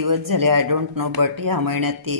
दिवस झाले I don't know, but ह्या महिन्यात ती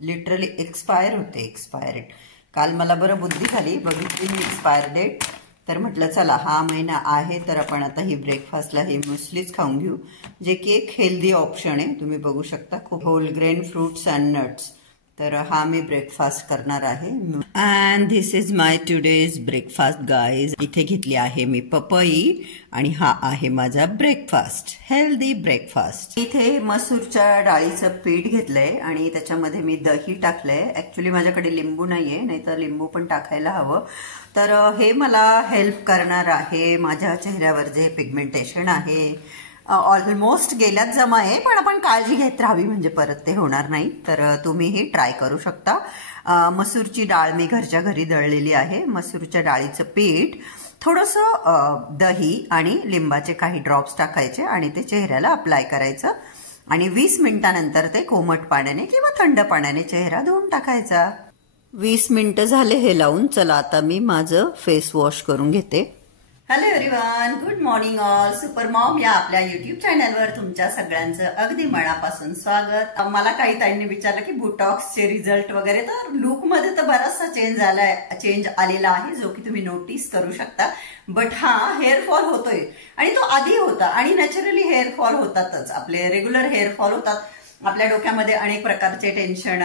लिटरली एक्सपायर होते, एक्सपायर डेट. काल मला बरं बुद्धी झाली, बघितली मी एक्सपायर डेट, तर म्हटलं चला हा महिना आहे तर आपण आता ही ब्रेकफास्टला ही मुस्लीच खाऊन घेऊ, जे की एक हेल्दी ऑप्शन आहे. तुम्ही बघू शकता खूप whole grain fruits and nuts. तर हा मी ब्रेकफास्ट करणार आहे. And this is my today's breakfast guys. इथे घेतली आहे मी पपई आणि हा आहे माझा ब्रेकफास्ट, हेल्दी ब्रेकफास्ट. इथे मसूरच्या डाळीचं पीठ घेतलंय आणि त्याच्यामध्ये मी दही टाकलंय. ऍक्च्युली माझ्याकडे लिंबू नाहीये, नाहीतर लिंबू पण टाकायला हवं. तर हे मला हेल्प करणार आहे. माझ्या चेहऱ्यावर जे पिगमेंटेशन आहे ऑलमोस्ट गेल्यात जमा आहे, पण आपण काळजी घेत राहावी म्हणजे परत ते होणार नाही. तर तुम्हीही ट्राय करू शकता. मसूरची डाळ मी घरच्या घरी दळलेली आहे. मसूरच्या डाळीचं पीठ, थोडंसं दही आणि लिंबाचे काही ड्रॉप्स टाकायचे आणि ते चेहऱ्याला अप्लाय करायचं आणि 20 मिनिटानंतर ते कोमट पाण्याने किंवा थंड पाण्याने चेहरा धुवून टाकायचा. 20 मिनिटं झाले हे लावून. चला आता मी माझं फेस वॉश करून घेते. Hello everyone, good morning all. Super Maugham या आपल्या युट्यूब चॅनलवर तुमच्या सगळ्यांचं अगदी मनापासून स्वागत. मला काही ताईंनी विचारलं की बोटॉक्सचे रिझल्ट वगैरे, तर लुकमध्ये तर बराचसा चेंज आलेला आहे, जो की तुम्ही नोटीस करू शकता. बट हा हेअरफॉल होतोय आणि तो आधी होता आणि नॅचरली हेअरफॉल होतातच, आपले रेग्युलर हेअरफॉल होतात. आपल्या डोक्यामध्ये अनेक प्रकारचे टेन्शन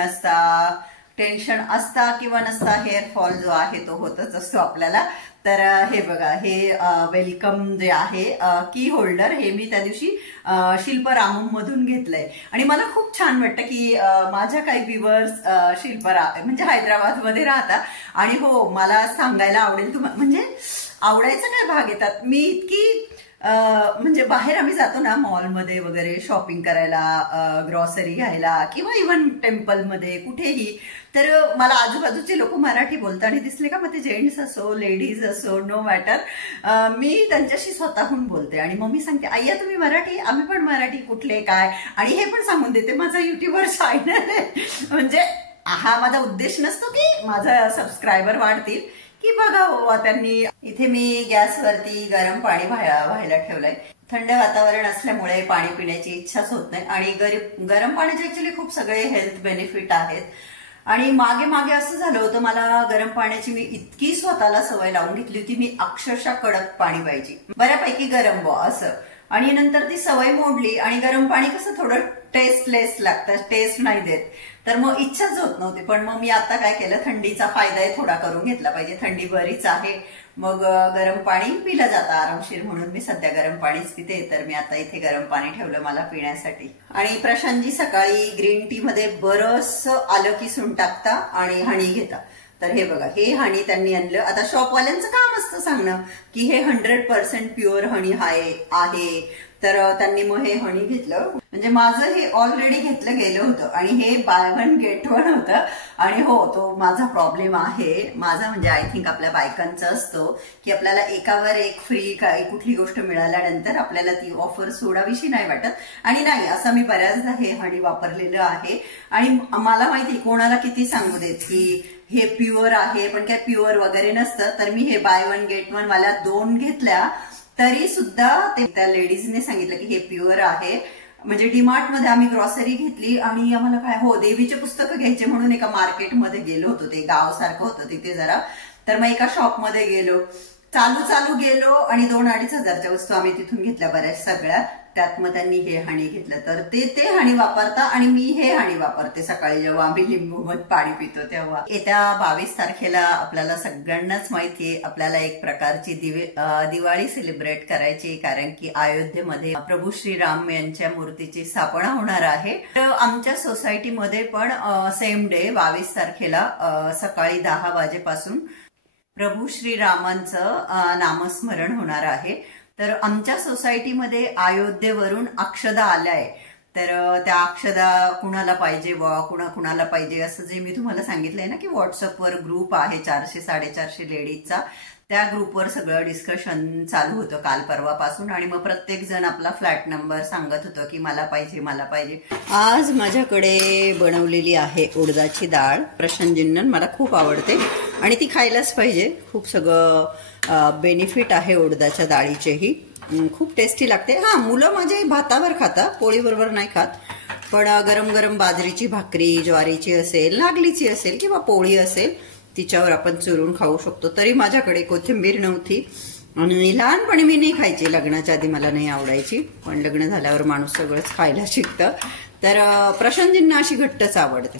असता किंवा नसता, हेअरफॉल जो आहे तो होतच असतो आपल्याला. तर हे बघा, हे वेलकम जे आहे की होल्डर, हे मी त्या दिवशी शिल्प रामम मधून घेतलंय आणि मला खूप छान वाटतं की माझ्या काही व्ह्युअर्स म्हणजे हैदराबाद मध्ये राहतात आणि हो मला सांगायला आवडेल तुम्हाला, म्हणजे आवडायचं काय भाग येतात. मी इतकी म्हणजे बाहेर आम्ही जातो ना मॉलमध्ये वगैरे शॉपिंग करायला, ग्रॉसरी घ्यायला किंवा इव्हन टेम्पलमध्ये कुठेही, तर मला आजूबाजूचे लोक मराठी बोलताना दिसले का, मग ते जेंट्स असो लेडीज असो नो मॅटर, मी त्यांच्याशी स्वतःहून बोलते आणि मग मी सांगते अय्या तुम्ही मराठी, आम्ही पण मराठी, कुठले काय, आणि हे पण सांगून देते माझा युट्यूबवर चॅनल आहे. म्हणजे हा माझा उद्देश नसतो की माझा सबस्क्रायबर वाढतील, की बघा त्यांनी. इथे मी गॅसवरती गरम पाणी व्हायला ठेवलंय. थंड वातावरण असल्यामुळे पाणी पिण्याची इच्छाच होत नाही आणि गरम पाण्याचे ऍक्च्युली खूप सगळे हेल्थ बेनिफिट आहेत. आणि मागे असं झालं होतं, मला गरम पाण्याची मी इतकी स्वतःला सवय लावून घेतली होती, मी अक्षरशः कडक पाणी पाहिजे, बऱ्यापैकी गरम असं, आणि नंतर ती सवय मोडली आणि गरम पाणी कसं थोडं टेस्टलेस लागतं, टेस्ट नाही देत, तर मग इच्छाच होत नव्हती. पण मग मी आता काय केलं, थंडीचा फायदा थोडा करून घेतला पाहिजे, थंडी बरीच आहे, मग गरम पाणी पिलं जातं आरामशीर, म्हणून मी सध्या गरम पाणीच पिते. तर मी आता इथे गरम पाणी ठेवलं मला पिण्यासाठी. आणि प्रशांतजी सकाळी ग्रीन टी मध्ये बरंच आलं किसून टाकता आणि हनी घेता. तर हे बघा, हे हनी त्यांनी आणलं. आता शॉपवाल्यांचं काम असतं सांगणं की हे 100% प्युअर हनी आहे, तर त्यांनी मग हे हनी घेतलं. म्हणजे माझं हे ऑलरेडी घेतलं गेलं होतं आणि हे बाय वन गेट वन होतं. आणि हो, तो माझा प्रॉब्लेम आहे, माझा म्हणजे आय थिंक आपल्या बायकांचा असतो की आपल्याला एकावर एक फ्री काही कुठली गोष्ट मिळाल्यानंतर आपल्याला ती ऑफर सोडावीशी नाही वाटत. आणि नाही, असं मी बऱ्याचदा हे हनी वापरलेलं आहे आणि मला माहिती कोणाला किती सांगू देत की हे प्युअर आहे, पण काय प्युअर वगैरे नसतं. तर मी हे बाय वन गेट वन मला 2 घेतल्या, तरी सुद्धा त्या लेडीजने सांगितलं की हे प्युअर आहे. म्हणजे डीमार्ट मध्ये आम्ही ग्रॉसरी घेतली आणि आम्हाला काय, हो देवीचे पुस्तकं घ्यायचे म्हणून एका मार्केटमध्ये गेलो होतो, ते गाव सारखं होतं तिथे जरा. तर मग एका शॉपमध्ये गेलो, चालू गेलो आणि 2-2.5 हजारच्या वस्तू आम्ही तिथून घेतल्या बऱ्याच सगळ्या. त्यात मग त्यांनी हे हनी घेतलं, तर ते हनी वापरता आणि मी हे हनी वापरते सकाळी जेव्हा आम्ही लिंबू मध्ये पाणी पितो तेव्हा. येत्या 22 तारखेला आपल्याला सगळ्यांनाच माहितीये, आपल्याला एक प्रकारची दिवाळी सेलिब्रेट करायची, कारण की अयोध्येमध्ये प्रभू श्रीराम यांच्या मूर्तीची स्थापना होणार आहे. तर आमच्या सोसायटीमध्ये पण सेम डे 22 तारखेला सकाळी 10 वाजेपासून प्रभू श्रीरामांचं नामस्मरण होणार आहे. तर आमच्या सोसायटीमध्ये अयोध्येवरून अक्षदा आल्याय, तर त्या अक्षदा कुणाला पाहिजे कुणाला पाहिजे असं जे मी तुम्हाला सांगितलंय ना की व्हॉट्सअपवर ग्रुप आहे 400-450 लेडीजचा, त्या ग्रुपवर सगळं डिस्कशन चालू होतं काल परवापासून. आणि मग प्रत्येक जण आपला फ्लॅट नंबर सांगत होतं की मला पाहिजे. आज माझ्याकडे बनवलेली आहे उडदाची डाळ. प्रशांतजींना मला खूप आवडते आणि ती खायलाच पाहिजे. खूप सगळं बेनिफिट आहे उडदाच्या डाळीचेही, खूप टेस्टी लागते. हा, मुलं माझे भातावर खाता, पोळी बरोबर नाही खात. पण गरम गरम बाजरीची भाकरी, ज्वारीची असेल, नागलीची असेल किंवा पोळी असेल, तिच्यावर आपण चुरून खाऊ शकतो. तरी माझ्याकडे कोथिंबीर नव्हती आणि लहानपणी मी नाही खायची, लग्नाच्या आधी मला नाही आवडायची, पण लग्न झाल्यावर माणूस सगळंच खायला शिकतं. तर प्रशांतजींना अशी घट्टच आवडते,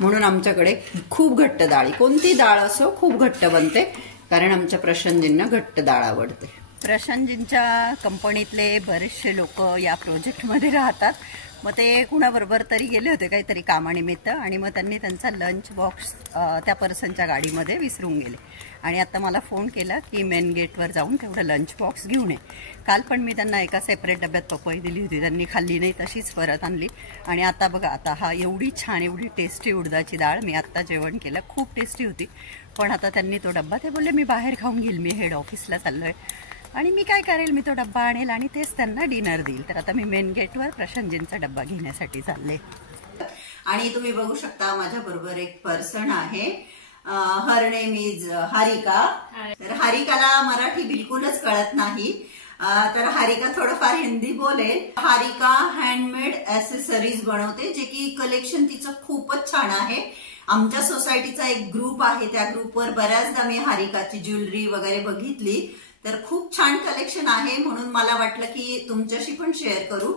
म्हणून आमच्याकडे खूप घट्ट डाळ, कोणती डाळ असो खूप घट्ट बनते, कारण आमच्या प्रशांतजींना घट्ट डाळ आवडते. प्रशांतजींच्या कंपनीतले बरेचसे लोक या प्रोजेक्टमध्ये राहतात. मग ते कुणाबरोबर तरी गेले होते काहीतरी कामानिमित्त, आणि मग त्यांनी त्यांचा लंच बॉक्स त्या पर्सनच्या गाडीमध्ये विसरून गेले. आणि आता मला फोन केला की मेन गेटवर जाऊन तेवढं लंच बॉक्स घेऊन ये. काल पण मी त्यांना एका सेपरेट डब्यात पपई दिली होती, त्यांनी खाल्ली नाही, तशीच परत आणली. आणि आता बघा, आता हा एवढी छान एवढी टेस्टी उडदाची डाळ, मी आत्ता जेवण केलं, खूप टेस्टी होती. पण आता त्यांनी तो डब्बा, ते बोलले मी बाहेर खाऊन घेईल, मी हेड ऑफिसला चाललोय आणि मी काय करेल, मी तो डब्बा आणेल आणि तेच त्यांना डिनर देईल. तर आता मी मेन गेटवर प्रशांतजींचा डब्बा घेण्यासाठी चालले. आणि तुम्ही बघू शकता माझ्या बरोबर एक पर्सन आहे, हर नेम इज हारिका. तर हारिकाला मराठी बिलकुलच कळत नाही, तर हारिका थोडंफार हिंदी बोलेल. हारिका हँडमेड ऍसेसरीज बनवते, जे की कलेक्शन तिचं खूपच छान आहे. आमच्या सोसायटीचा एक ग्रुप आहे, त्या ग्रुपवर बऱ्याचदा मी हारिकाची ज्वेलरी वगैरे बघितली, तर खूप छान कलेक्शन आहे, म्हणून मला वाटलं की तुमच्याशी पण शेअर करू.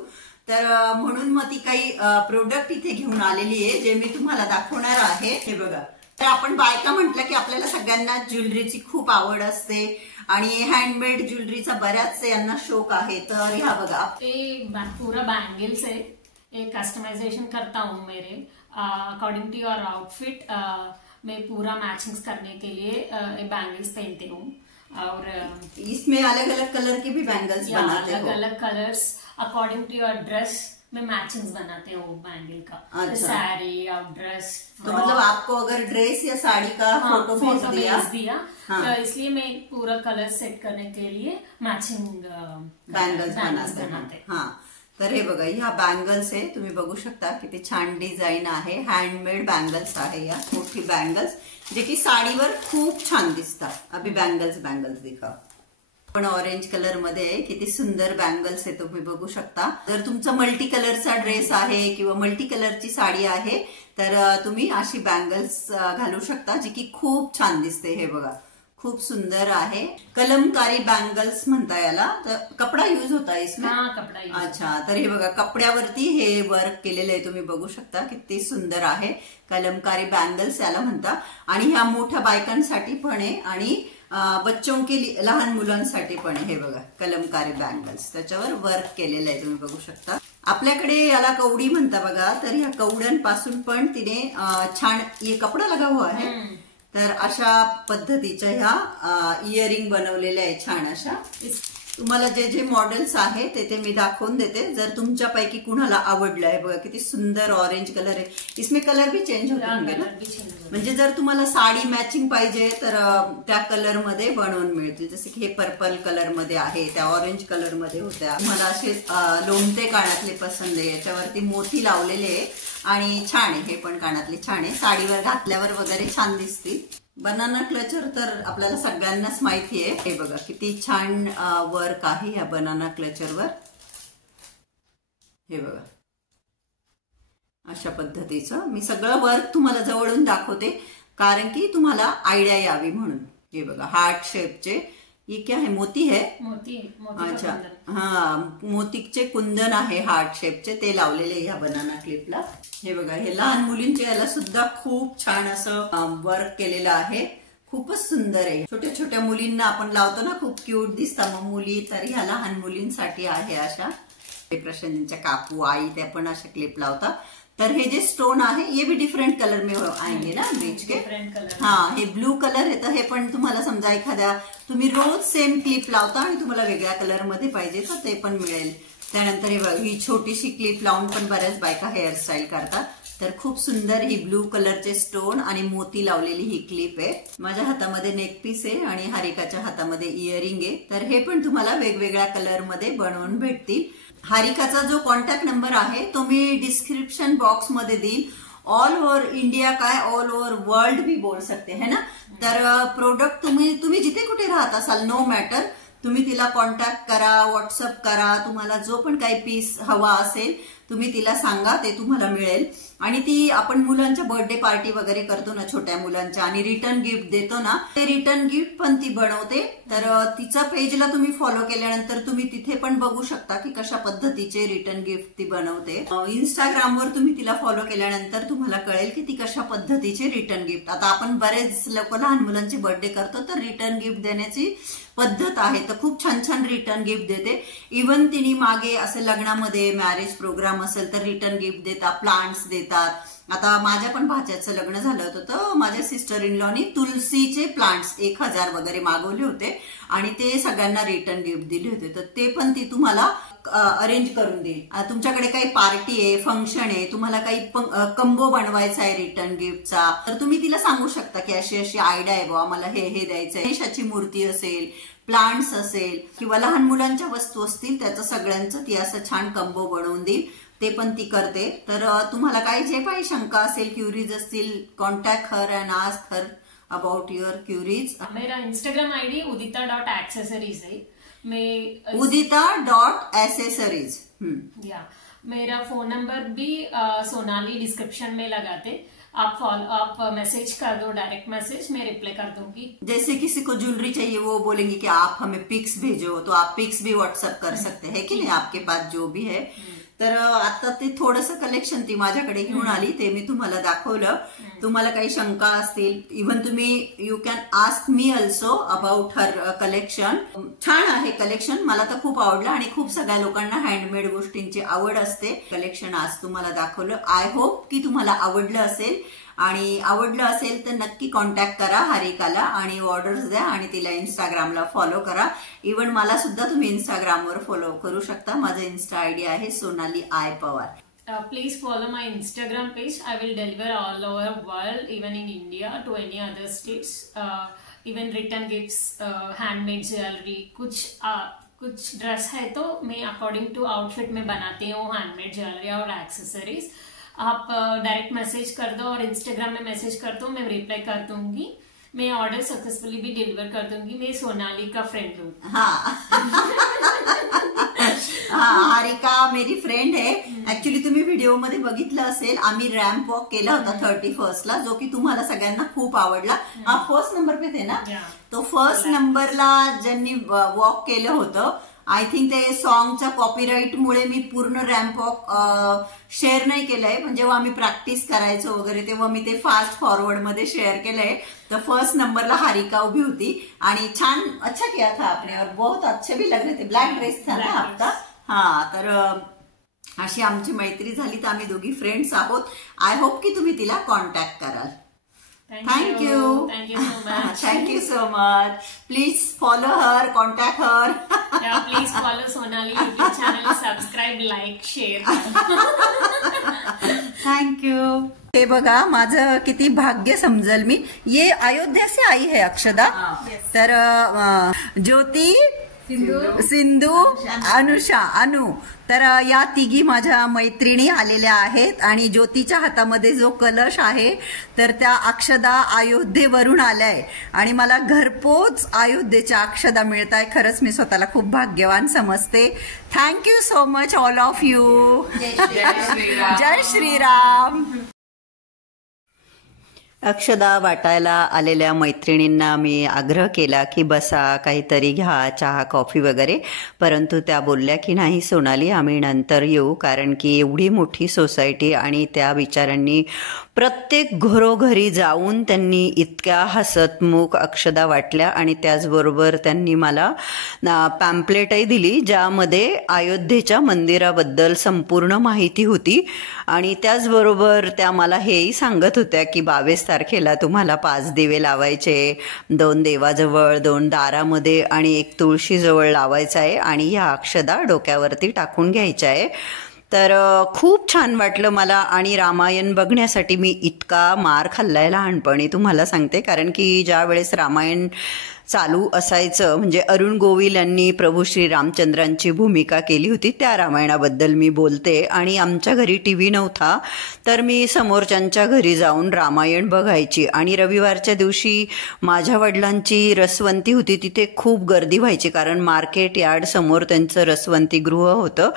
तर म्हणून मग ती काही प्रोडक्ट इथे घेऊन आलेली आहे, जे मी तुम्हाला दाखवणार आहे. हे बघा, तर आपण बायका म्हटलं की आपल्याला सगळ्यांना ज्वेलरीची खूप आवड असते आणि हँडमेड ज्वेलरीचा बऱ्याच यांना शौक आहे. तर ह्या बघा, पूरा बैंगल्स है, एक कस्टमाइजेशन करता हूँ मेरे अकॉर्डिंग टू योर आउटफिट. मैं पूरा मैचिंग करने के लिए बैंगल्स पहनती हूँ, और इसमें अलग अलग कलर के भी बैंगल्स बनाते हो? अलग अलग colours according to your dress में मैचिंग बनाते हो बैंगल का. अच्छा. साड़ी और ड्रेस, तो मतलब आपको अगर ड्रेस या साड़ी का फोटो भेज दिया तो इसलिए मैं पूरा कलर सेट करने के लिए मैचिंग बैंगल्स बनाते. हाँ, तर हे बघा, ह्या बँगल्स आहे, तुम्ही बघू शकता किती छान डिझाईन आहे. हँडमेड बँगल्स आहे, या मोठी बँगल्स जे की साडीवर खूप छान दिसतात. अभी बँगल्स दिखा, पण ऑरेंज कलर मध्ये किती सुंदर बँगल्स आहे, तुम्ही बघू शकता. जर तुमचा मल्टी कलरचा ड्रेस आहे किंवा मल्टी कलरची साडी आहे, तर तुम्ही अशी बँगल्स घालू शकता, जी की खूप छान दिसते. हे बघा, खूप सुंदर आहे. कलमकारी बँगल्स म्हणता याला. तर कपडा यूज होता इसमें? कपडा. अच्छा, तर हे बघा, कपड्यावरती हे वर्क केलेलं आहे, तुम्ही बघू शकता किती सुंदर आहे. कलमकारी बँगल्स याला म्हणता. आणि ह्या मोठ्या बायकांसाठी पण आहे आणि बच्चों के लिए, लहान मुलांसाठी पण आहे. हे बघा, कलमकारी बँगल्स, त्याच्यावर वर्क केलेलं आहे, तुम्ही बघू शकता. आपल्याकडे याला कवडी म्हणता बघा, तर ह्या कवड्यांपासून पण तिने छान कपडा लगा हुआ आहे. तर अशा पद्धतीच्या ह्या इयरिंग बनवलेल्या आहे छान अशा. तुम्हाला जे जे मॉडेल्स आहे ते मी दाखवून देते, जर तुमच्यापैकी कुणाला आवडलं आहे. बघा किती सुंदर ऑरेंज कलर आहे, इसमें कलर भी चेंज होते होंगे ना. म्हणजे जर तुम्हाला साडी मॅचिंग पाहिजे तर त्या कलर मध्ये बनवून मिळते. जसे की हे पर्पल कलर मध्ये आहे, त्या ऑरेंज कलर मध्ये होत्या. मला असे लोणते कानातले पसंत आहे, याच्यावरती मोती लावलेले आहे आणि छान आहे. हे पण कानातले छान आहे, साडीवर घातल्यावर वगैरे छान दिसतील. बनाना क्लचर तर आपल्याला सगळ्यांनाच माहिती आहे. हे बघा किती छान वर्क आहे या बनाना क्लचरवर. हे बघा, अशा पद्धतीचं मी सगळं वर्क तुम्हाला जवळून दाखवते, कारण की तुम्हाला आयडिया यावी म्हणून. हे बघा, हार्ट शेपचे, ये क्या है, मोती है? मोती. अच्छा, हा, मोतीचे कुंदन आहे हार्ट शेपचे, ते लावलेले ह्या बनाना क्लिपला. हे बघा, हे लहान मुलींच्या याला सुद्धा खूप छान असं वर्क केलेलं आहे, खूपच सुंदर आहे. छोट्या छोट्या मुलींना आपण लावतो ना, खूप क्यूट दिसतात मग मुली, तर ह्या लहान मुलींसाठी आहे अशा. प्रशांतच्या काकू, आई त्या पण अशा क्लिप लावतात. तर हे जे स्टोन आहे ये भी डिफरेंट कलर में आएंगे ना बीच के. हाँ, हे ब्लू कलर आहे, तर हे पण तुम्हाला समजा एखाद्या तुम्ही रोज सेम क्लिप लावता आणि तुम्हाला वेगळ्या कलर मध्ये पाहिजे तर ते पण मिळेल. त्यानंतर हे बघा, ही छोटीशी क्लिप लावून पण बऱ्याच बायका हेअरस्टाईल करतात. तर खूप सुंदर ही ब्लू कलरचे स्टोन आणि मोती लावलेली ही क्लिप आहे. माझ्या हातामध्ये नेक पीस आहे आणि हारिकाच्या हातामध्ये इयरिंग आहे. तर हे पण तुम्हाला वेगवेगळ्या कलर मध्ये बनवून भेटतील. हारिकाचा जो कॉन्टॅक्ट नंबर आहे तो मी डिस्क्रिप्शन बॉक्स मध्ये देईल. ऑल ओव्हर इंडिया काय, ऑल ओव्हर वर्ल्ड भी बोल सकते है ना. तर प्रोडक्ट तुम्ही जिथे कुठे राहत असाल, नो मॅटर, तुम्ही तिला कॉन्टॅक्ट करा, व्हॉट्सअप करा. तुम्हाला जो पण काही पीस हवा असेल तुम्ही तिला सांगा, ते तुम्हाला मिळेल. आणि ती आपण मुलांच्या बर्थडे पार्टी वगैरे करतो ना छोट्या मुलांच्या, आणि रिटर्न गिफ्ट देतो ना, ते रिटर्न गिफ्ट पण ती बनवते. तर तिचा पेजला तुम्ही फॉलो केल्यानंतर तुम्ही तिथे पण बघू शकता की कशा पद्धतीचे रिटर्न गिफ्ट ती बनवते. इंस्टाग्रामवर तुम्ही तिला फॉलो केल्यानंतर तुम्हाला कळेल की ती कशा पद्धतीचे रिटर्न गिफ्ट. आता आपण बरेच लोक लहान मुलांचे बर्थडे करतो, तर रिटर्न गिफ्ट देण्याची पद्धत आहे, तर खूप छान छान रिटर्न गिफ्ट देते. इव्हन तिने मागे असं लग्नामध्ये मॅरेज प्रोग्राम असेल तर रिटर्न गिफ्ट देतात, प्लांट्स देतात. आता माझ्या पण भाच्याचं लग्न झालं होतं, तर माझ्या सिस्टर इन लॉनी तुलसीचे प्लांट्स 1000 वगैरे मागवले होते आणि ते सगळ्यांना रिटर्न गिफ्ट दिले होते. तर ते पण ती तुम्हाला अरेंज करून देईल. तुमच्याकडे काही पार्टी आहे, फंक्शन आहे, तुम्हाला काही कंबो बनवायचा आहे रिटर्न गिफ्टचा, तर तुम्ही तिला सांगू शकता की अशी अशी आयडिया आहे बाबा, मला हे द्यायचं आहे. गणेशाची मूर्ती असेल, प्लांट्स असेल किंवा लहान मुलांच्या वस्तू असतील, त्याचं सगळ्यांचं ती असं छान कंबो बनवून देईल. ते पण ती करते. तर तुम्हाला काही जे काही शंका असेल, क्युरीज असतील, contact her and ask her about your queries. मेरा इंस्टाग्राम आईडी udita.accessories है. मैं udita.accessories. या मेरा फोन नंबर भी सोनाली डिस्क्रिप्शन में लगाते. आप मैसेज कर दो, डायरेक्ट मैसेज, मैं रिप्लाई कर दूंगी. जैसे किसी को ज्वेलरी चाहिए, वो बोलेंगे कि आप हमें पिक्स भेजो, तो आप पिक्स भी व्हाट्सएप कर सकते हैं कि नहीं, आपके पास जो भी है. तर आता ते थोडंसं कलेक्शन ती माझ्याकडे घेऊन आली, ते मी तुम्हाला दाखवलं. तुम्हाला काही शंका असतील, इव्हन तुम्ही you can ask me also about her collection. छान आहे कलेक्शन, मला तर खूप आवडलं आणि खूप सगळ्या लोकांना हँडमेड गोष्टींची आवड असते. कलेक्शन आज तुम्हाला दाखवलं. आय होप की तुम्हाला आवडलं असेल, आणि आवडलं असेल तर नक्की कॉन्टॅक्ट करा हारिकाला आणि ऑर्डर्स द्या आणि तिला इंस्टाग्रामला फॉलो करा. इव्हन मला सुद्धा तुम्ही इंस्टाग्रामवर फॉलो करू शकता. माझं इन्स्टा आयडी आहे Sonali I Pawar. Please follow my Instagram page. I will deliver all over world, even in India, to any other states. Even return gifts, handmade jewelry, कुछ ड्रेस है तो मैं अकॉर्डिंग टू आउटफिट में बनाती हूँ हैंडमेड ज्वेलरी और accessories. आप direct message कर दो और इंस्टाग्राम में मैसेज कर दो, मैं रिप्लाई कर दूंगी. मैं ऑर्डर सक्सेसफुली भी डिलीवर कर दूंगी. मैं सोनाली का फ्रेंड हूँ. हारिका मेरी फ्रेंड आहे. ऍक्च्युली तुम्ही व्हिडिओ मध्ये बघितलं असेल, आम्ही रॅम्प वॉक केला होता 31st ला, जो की तुम्हाला सगळ्यांना खूप आवडला. हा फर्स्ट नंबर पे थे ना, तो फर्स्ट नंबरला ज्यांनी वॉक केलं होतं, आय थिंक ते सॉन्गच्या कॉपीराईटमुळे मी पूर्ण रॅम्प वॉक शेअर नाही केलंय, पण जेव्हा आम्ही प्रॅक्टिस करायचो वगैरे तेव्हा मी ते फास्ट फॉरवर्ड मध्ये शेअर केलंय. तर फर्स्ट नंबरला हारिका उभी होती आणि छान अच्छा किया था आपने और बहुत अच्छे भी लग रहे थे. ब्लॅक ड्रेस था ना आपका. तर अशी आमची मैत्री झाली. तर आम्ही दोघी फ्रेंड्स आहोत. आय होप की तुम्ही तिला कॉन्टॅक्ट कराल. Thank you so much. Thank you so much. Please follow her, contact her. Yeah, please follow Sonali YouTube channel, subscribe, like, share. Thank you. हे बघा माझं किती भाग्य समजल मी. ये अयोध्या से आई है अक्षदा. तर ज्योती, सिंधू, अनुषा, अनु, तर या तिघी माझ्या मैत्रिणी आलेल्या आहेत. आणि ज्योतीच्या हातामध्ये जो कलश आहे तर त्या अक्षदा अयोध्येवरून आल्याय आणि मला घरपोच अयोध्येच्या अक्षदा मिळताय. खरंच मी स्वतःला खूप भाग्यवान समजते. Thank you so much all of you. जय श्रीराम. अक्षदा वाटायला आलेल्या मैत्रिणींना मी आग्रह केला की बसा, काहीतरी घ्या, चहा कॉफी वगैरे, परंतु त्या बोलल्या की नाही सोनाली, आम्ही नंतर येऊ, कारण की एवढी मोठी सोसायटी आणि त्या बिचारांनी प्रत्येक घरोघरी जाऊन त्यांनी इतक्या हसतमुख अक्षदा वाटल्या. आणि त्याचबरोबर त्यांनी मला पॅम्पलेटही दिली ज्यामध्ये अयोध्येच्या मंदिराबद्दल संपूर्ण माहिती होती. आणि त्याचबरोबर त्या मला हेही सांगत होत्या की 22 तारखेला तुम्हाला 5 दिवे लावायचे, 2 देवाजवळ, 2 दारामध्ये आणि 1 तुळशीजवळ लावायचा आहे आणि ह्या अक्षदा डोक्यावरती टाकून घ्यायच्या आहे. तर खूप छान वाटलं मला. आणि रामायण बघण्यासाठी मी इतका मार खाल्लाय लहानपणी तुम्हाला सांगते, कारण की ज्या वेळेस रामायण चालू असायचं, म्हणजे अरुण गोविल यांनी प्रभू श्री रामचंद्रांची भूमिका केली होती त्या रामायणाबद्दल मी बोलते. आणि आमच्या घरी TV नव्हता, तर मी समोरच्यांच्या घरी जाऊन रामायण बघायची. आणि रविवारच्या दिवशी माझ्या वडिलांची रसवंती होती, तिथे खूप गर्दी व्हायची, कारण मार्केट यार्ड समोर त्यांचं रसवंतीगृह होतं,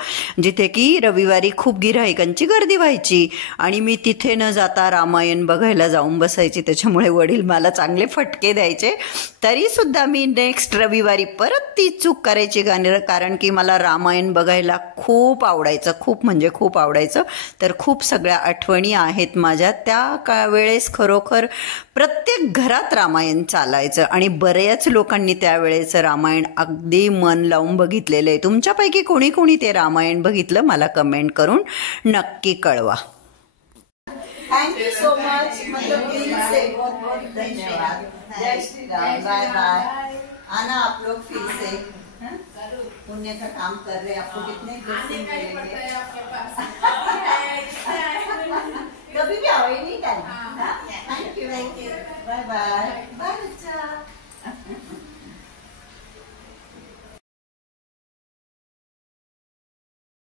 जिथे की रविवारी खूप गिऱ्हाईकांची गर्दी व्हायची. आणि मी तिथे न जाता रामायण बघायला जाऊन बसायची. त्याच्यामुळे वडील मला चांगले फटके द्यायचे. तरी सुद्धा मी नेक्स्ट रविवारी परत ती चूक करायची, कारण की मला रामायण बघायला खूप आवडायचं, खूप म्हणजे खूप आवडायचं. तर खूप सगळ्या आठवणी आहेत माझ्या. त्या वेळेस खरोखर प्रत्येक घरात रामायण चालायचं आणि बऱ्याच लोकांनी त्यावेळेचं रामायण अगदी मन लावून बघितलेलं आहे. तुमच्यापैकी कोणी कोणी ते रामायण बघितलं मला कमेंट करून नक्की कळवा. थैंक यू सो मच, मतलब दिल से बहुत बहुत धन्यवाद. जय श्री राम. Bye bye. आना आप लोग फिर से, पुण्य का काम कर रहे हैं, आपको कितने ब्लेसिंग मिलेंगे. कभी भी आओ any time. Thank you. Bye bye. Bye बच्चा.